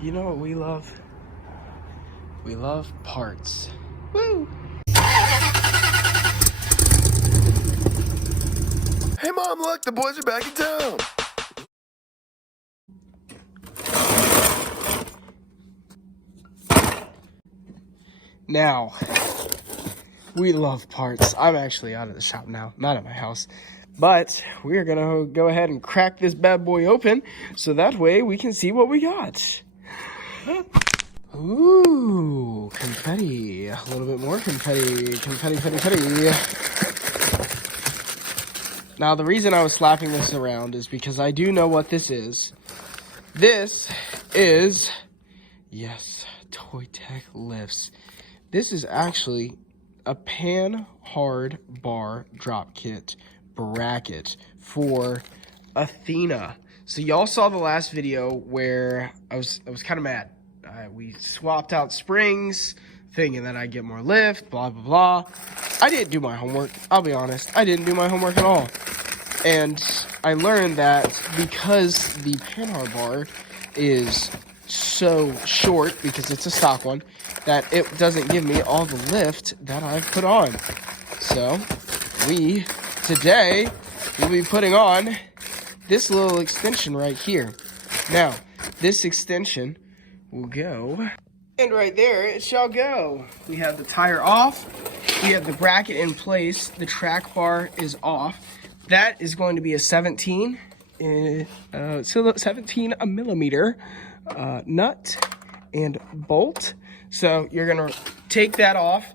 You know what we love? We love parts. Woo! Hey Mom, look, the boys are back in town. Now, we love parts. I'm actually out of the shop now, not at my house. But we're gonna go ahead and crack this bad boy open so that way we can see what we got. Ooh, confetti. A little bit more confetti. Confetti. Now, the reason I was slapping this around is because I do know what this is. This is, yes, Toytec lifts. This is actually a Panhard Bar drop kit bracket for Athena. So y'all saw the last video where I was kind of mad. We swapped out springs, thinking that I'd get more lift, blah, blah, blah. I didn't do my homework. I'll be honest. I didn't do my homework at all. And I learned that because the Panhard Bar is so short, because it's a stock one, that it doesn't give me all the lift that I've put on. So today we'll be putting on this little extension right here. Now, this extension will go, and right there it shall go. We have the tire off, we have the bracket in place, the track bar is off. That is going to be a 17 millimeter nut and bolt. So you're gonna take that off,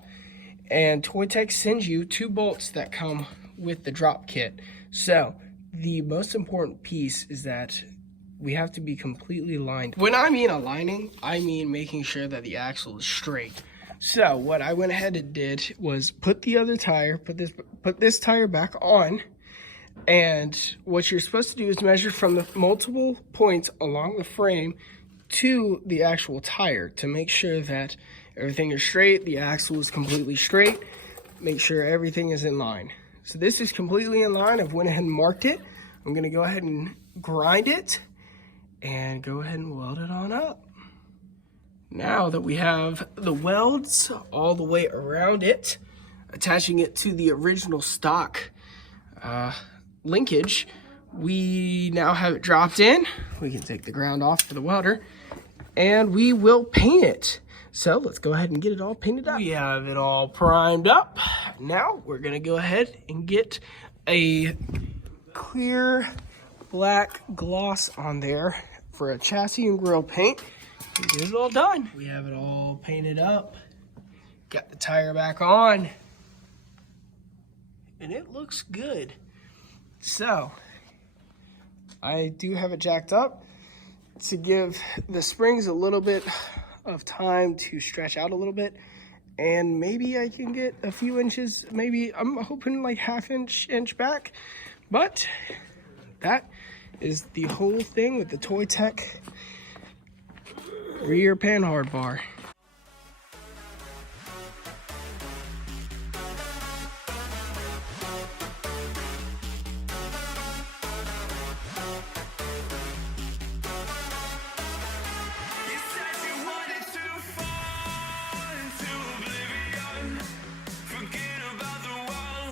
and Toytec sends you 2 bolts that come with the drop kit. So the most important piece is that we have to be completely lined. When I mean aligning, I mean making sure that the axle is straight. So what I went ahead and did was put the other tire, put this tire back on, and what you're supposed to do is measure from the multiple points along the frame to the actual tire to make sure that everything is straight, the axle is completely straight, make sure everything is in line. So this is completely in line. I've went ahead and marked it. I'm gonna go ahead and grind it and go ahead and weld it on up. Now that we have the welds all the way around it, attaching it to the original stock linkage, we now have it dropped in. We can take the ground off for the welder, and we will paint it. So let's go ahead and get it all painted up. We have it all primed up. Now we're gonna go ahead and get a clear black gloss on there for a chassis and grill paint and get it all done. We have it all painted up. Got the tire back on, and it looks good. So I do have it jacked up to give the springs a little bit of time to stretch out a little bit, and maybe I can get a few inches, maybe I'm hoping like half inch back. But that is the whole thing with the Toytec rear Panhard Bar.